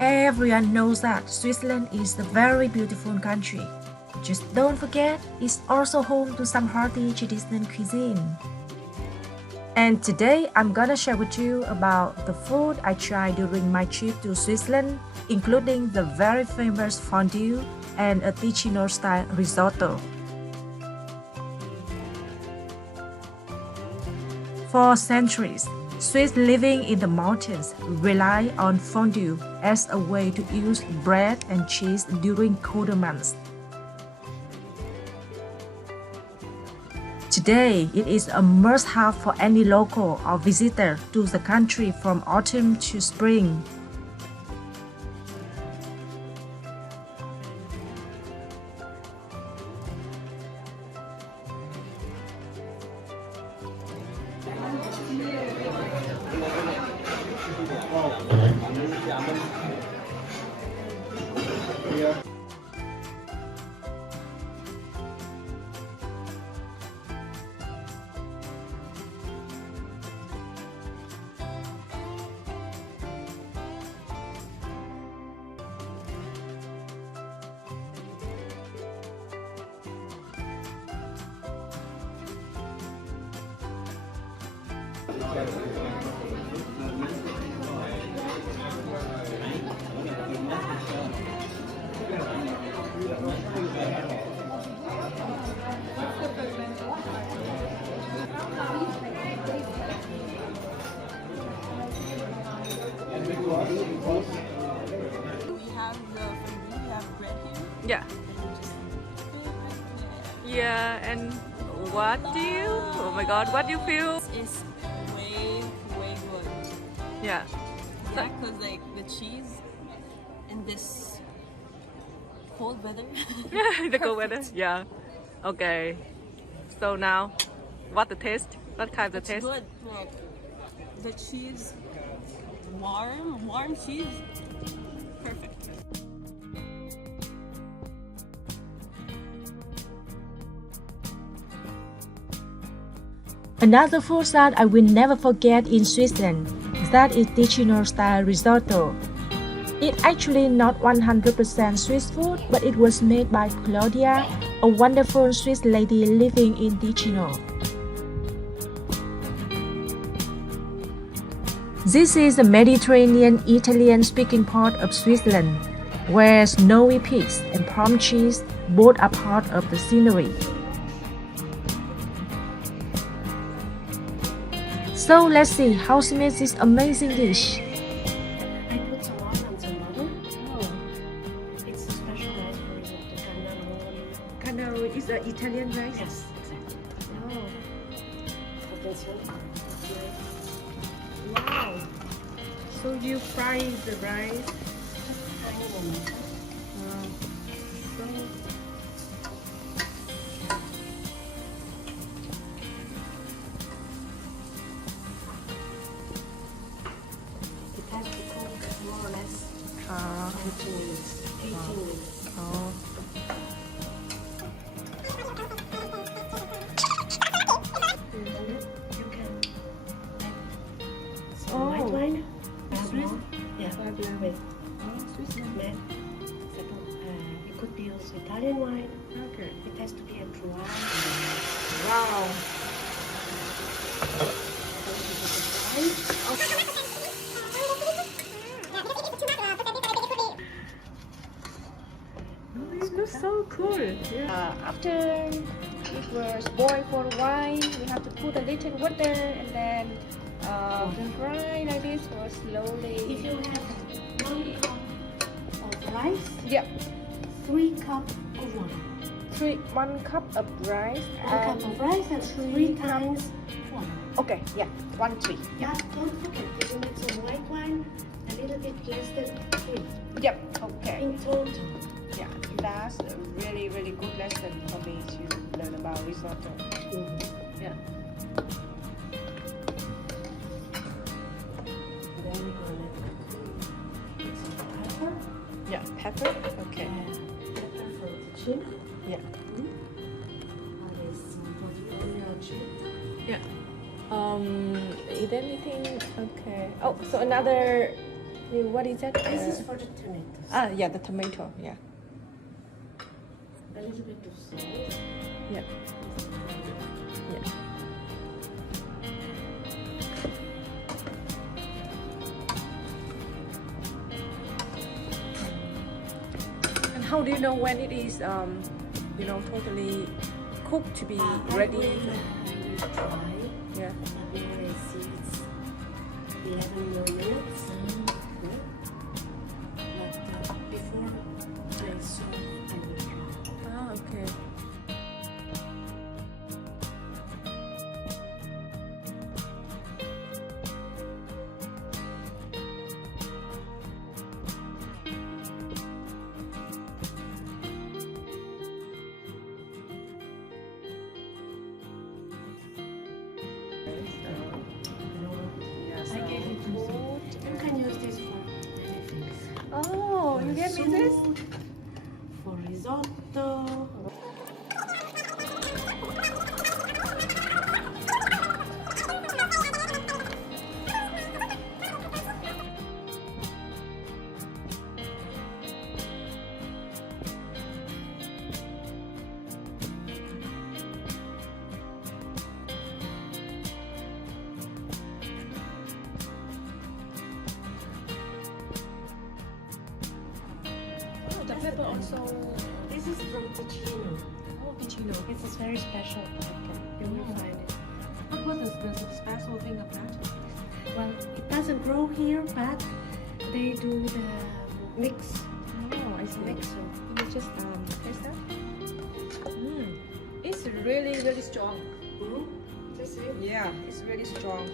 Everyone knows that Switzerland is a very beautiful country. Just don't forget, it's also home to some hearty traditional cuisine. And today I'm gonna share with you about the food I tried during my trip to Switzerland, including the very famous fondue and a Ticino-style risotto. For centuries, Swiss living in the mountains rely on fondue as a way to use bread and cheese during colder months. Today, it is a must-have for any local or visitor to the country from autumn to spring. We have the fondue, we have bread here. Yeah. Yeah, and what do you? Oh my God, what do you feel? It's way good. Yeah. Yeah, because like the cheese in this cold weather. The cold weather. Yeah. Okay. So now, what the taste? What kind of It's taste? good. Like the cheese, warm cheese, perfect. Another food that I will never forget in Switzerland that is Ticino-style risotto. It's actually not 100% Swiss food, but it was made by Claudia, a wonderful Swiss lady living in Ticino. This is the Mediterranean Italian-speaking part of Switzerland, where snowy peaks and palm trees both are part of the scenery. So let's see how she makes this amazing dish. I put some oil and some butter. Oh. It's specialized for risotto cannelloni. Cannelloni is an Italian rice? Yes, exactly. Oh, Attention. wow. So you fry the rice? Tiny moment. So It has to cook more or less 18 minutes. 18 minutes. oh. You can add some Oh. white wine. Swiss? Yeah, with Swiss milk. It could be also Italian wine. Okay. It has to be a dry. Wow. It looks so cool. Yeah. After it was boiled for a while, we have to put a little water and then fry like this or slowly. If you have 1 cup of rice, Yeah, 3 cup of water. 1 cup of rice 1 cup of rice and 3 times water. Okay, yeah, 1 3. Yeah, don't forget, you need some white wine, a little bit less than 3 Yep, okay. in total. Yeah, that's a really good lesson for me to learn about risotto. Yeah. Then we're gonna put some pepper. Yeah, pepper. Okay. And pepper for the chin. Yeah. That is some California chin. Yeah. Is there anything? Okay. Oh, so another What is that? This is for the tomatoes. Yeah, the tomato. Yeah. A little bit of salt. Yeah. Yeah. And how do you know when it is, totally cooked to be ready? When I will try. Yeah. Now I see it's 11 more minutes. Yeah. But before I serve, I will try. Okay. I gave it to you. You can use this for many things. Oh, you gave me this? Soup, for risotto. The pepper also. This is from Ticino. Oh, Ticino. It's a very special pepper. You will find it. What was the special thing of that? Well, it doesn't grow here, but they do the mix. Oh, I see. Mix. Can you just taste that? It's really, really strong. This is. Yeah, it's really strong.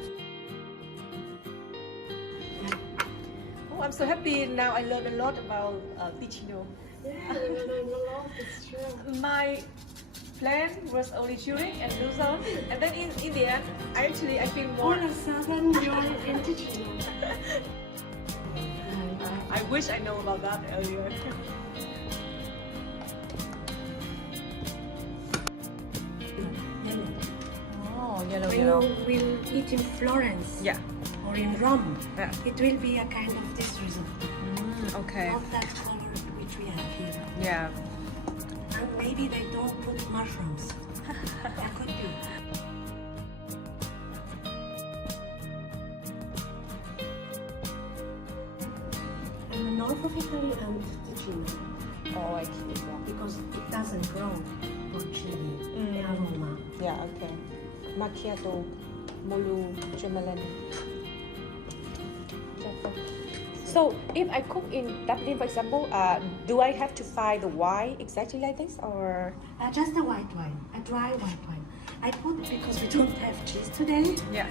Oh, I'm so happy now. I learned a lot about Ticino. Yeah, I love this true. My plan was only chewing and Luzon, and then in the end, I feel All more. of a sudden, you're in Ticino. I wish I know about that earlier. Oh, When yellow. you will eat in Florence Yeah. or in Rome, Yeah. it will be a kind of this risotto. Okay. Not that color which we have here. Yeah. And maybe they don't put mushrooms. That could be. And the north of Italy and Ticino, Oh, I see. Yeah. because it doesn't grow for chili, aroma. Yeah. Okay. Macchiato, Molu, Gemelin. So, if I cook in Dublin, for example, do I have to find the wine exactly like this, or? Just a white wine, a dry white wine. I put, because we don't have cheese today, Yeah.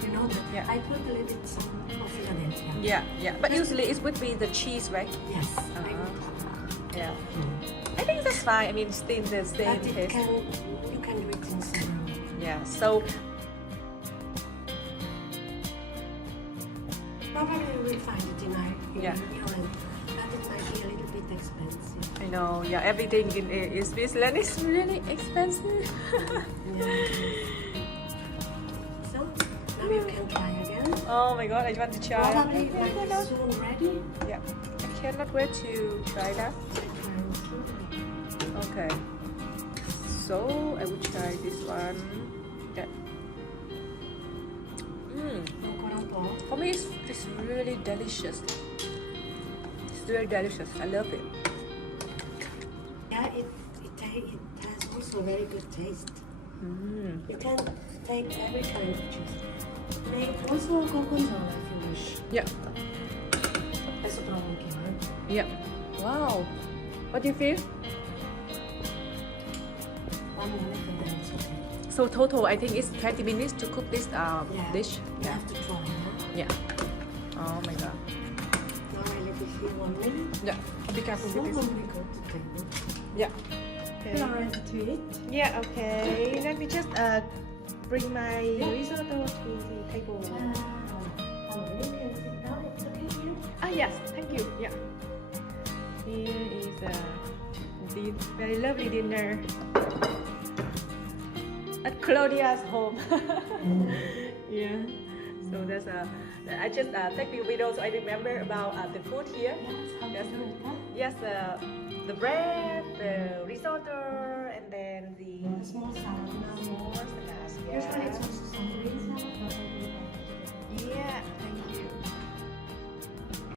you know that, Yeah. I put a little bit some of Philadelphia. Yeah. Yeah. But usually it would be the cheese, right? Yes, I Uh-huh. put. Yeah. I think that's fine. I mean, still the same But it taste. can, you can do it in several. Yeah. So. Probably you will find it in Yeah. Ireland, but it might be a little bit expensive. I know, yeah, everything in Switzerland is really expensive. Yeah. So, now you can try again. Oh my god, I want to try. Probably like soon ready. Yeah, I cannot wait to try that. Okay, so I will try this one. Yeah. Ancora un po'. For me, it's really delicious. It's very delicious. I love it. Yeah, it has also very good taste. You can take every kind of cheese. Make also gorgonzola if you wish. Yeah, Adesso provo anche io, eh. yeah. Wow. What do you feel? 1 minute and then it's okay. So total, I think it's 20 minutes to cook this Yeah. dish. You have to try, huh? Yeah. Oh my god. Now I let it here 1 minute. Yeah. Be careful So with this. complicated to table. Yeah. You are ready to eat? Yeah, okay. Let me just bring my risotto to the table. Oh, really? Can you sit down? It's okay here? Yes, thank you. Yeah. Here is the very lovely dinner at Claudia's home. Yeah. So that's I just take few videos so I remember about the food here. Yes, how to do it, huh? Yes, the bread, the risotto, and then the Small salad. small salad. Usually it's Yeah. also